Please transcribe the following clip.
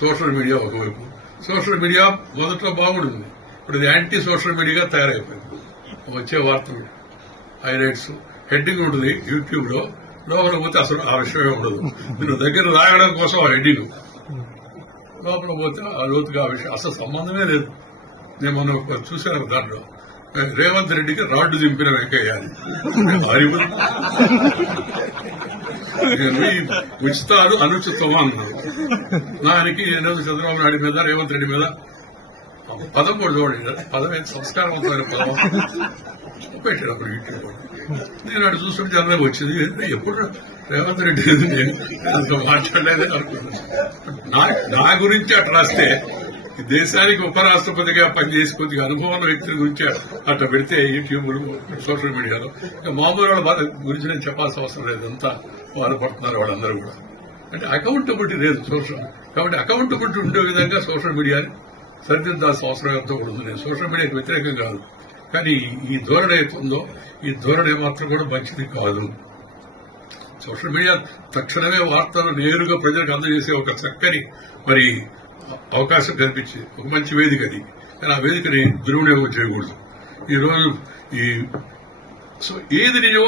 Social media ఒకవైపు. Social media మొదట్లో బాగుంటుంది, ఇప్పుడు ఇది యాంటీ సోషల్ మీడియాగా తయారైపోయింది. వచ్చే వార్తలు హైలైట్స్ హెడ్డింగ్ ఉంటుంది యూట్యూబ్ లో, లోపల పోతే అసలు ఆ విషయమే ఉండదు. మీరు దగ్గర రాయడం కోసం ఆ హెడ్డింగ్, లోపల పోతే ఆ లోతుగా ఆ విషయం అసలు సంబంధమే లేదు. నేను మొన్న చూశాను దాంట్లో రేవంత్ రెడ్డికి రాడ్డు దింపిన వెంకయ్య ఉచితాలు అనుచితమా అన్నారు. దానికి చంద్రబాబు నాయుడు మీద రేవంత్ రెడ్డి మీద పదం కూడా చూడండి, పదం ఏంటి సంస్కారవంతమైన పదం పెట్టాడు అప్పుడు యూట్యూబ్. నేను అటు చూస్తుంటే అందరూ వచ్చింది, ఎప్పుడు రేవంత్ రెడ్డి నేను మాట్లాడలేదే అనుకున్నాను. నా గురించి అట్లా రాస్తే దేశానికి ఉపరాష్ట్రపతిగా పనిచేసి కొద్దిగా అనుభవం ఉన్న వ్యక్తుల గురించి అట్లా పెడితే యూట్యూబ్ సోషల్ మీడియాలో మామూలు వాళ్ళ గురించి నేను చెప్పాల్సిన అవసరం లేదు. అంతా బాధపడుతున్నారు వాళ్ళందరూ కూడా. అంటే అకౌంటబిలిటీ లేదు సోషల్. కాబట్టి అకౌంటబిలిటీ ఉండే విధంగా సోషల్ మీడియాని సరిదిద్దాల్సిన అవసరం ఎంతో కూడా ఉంది. నేను సోషల్ మీడియాకి వ్యతిరేకం కాదు, కానీ ఈ ధోరణి అవుతుందో ఈ ధోరణి మాత్రం కూడా మంచిది కాదు. సోషల్ మీడియా తక్షణమే వార్తలు నేరుగా ప్రజలకు అందజేసే ఒక చక్కని మరి అవకాశం కల్పించి ఒక మంచి వేదిక అది. కానీ ఆ వేదికని దుర్వినియోగం చేయకూడదు. ఈరోజు ఏది నిజం